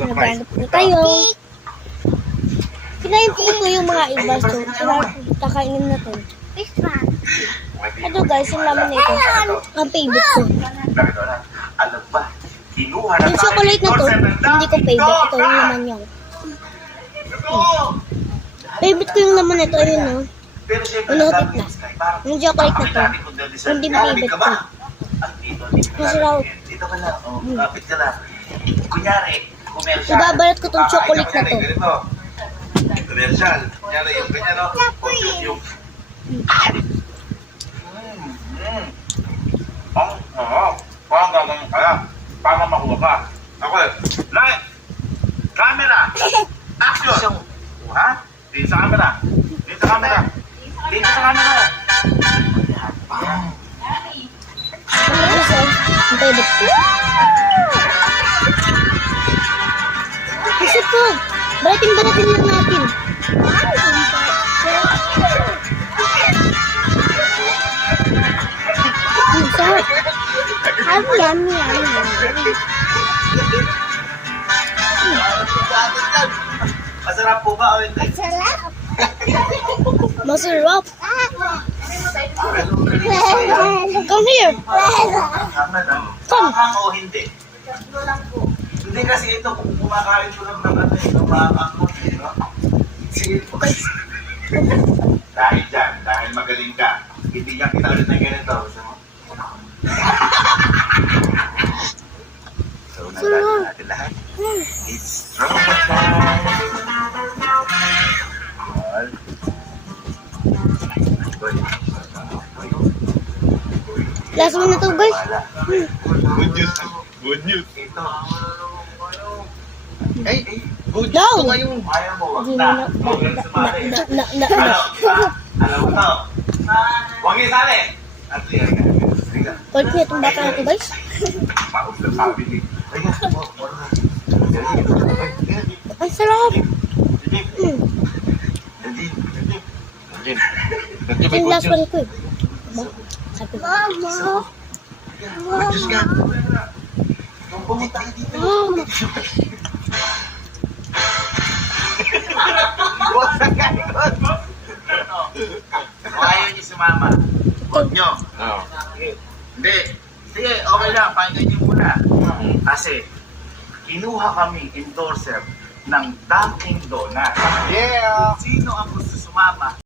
Naghanap po tayo. Kinain po ito yung mga iba. So, kakainin na to. Ito guys, yung laman nito. Ang favorite ko. Alam ba? Kinuha na Yung chocolate na to, hindi ko favorite. Ito yung laman niya. Favorite ko yung laman nito. Ayun o. Pero siyempre, Unutit na. Yung chocolate na to, hindi favorite ko. Masarap. Dito ka lang. Kapit ka lang. Kunyari, commercial. Ibabalat ko tong chocolate na to. Commercial. Kunyari yung ganyan, no? Yung... Parang gagawin ka lang. Para makuha ka. Ako eh. Light! Camera! Action! Ha? Dito sa camera. Dito sa camera. Dito sa camera. Ang favorite ko. Kasi po, balatin lang natin. Sarap. Yummy. Masarap po ba o hindi? Masarap. Come here. Come. Maanghang o hindi? Hindi kasi ito, kung kumakain ko lang ng ano ito, maanghang o hindi, no? Sige po. Dahil dyan, dahil magaling ka, ibigyan kita ulit ng ganito. Gusto mo? So, nagdaan natin lahat. It's trauma time. Last one na to guys. Good news. Good news. Ito. Hey, good news No. ko ngayon. Ayaw mo, wag Hindi na. na. Huwag kang sumali. Na. Alam mo to. Huwag yung sali. At liyan ka. Kulit niya itong bata na to guys. Paus na sabi ni. Ang sarap. Ito yung last one ko eh. Diba? Sabi ko. Good news ka. Nung pumunta ka dito. Huwag sa kalikot. Kung ayaw niyo sumama, huwag niyo. Hindi. Sige, okay lang. Pakinggan niyo muna. Kasi, kinuha kami endorser ng Dunkin' Donuts. Yeah! Sino ang gusto sumama?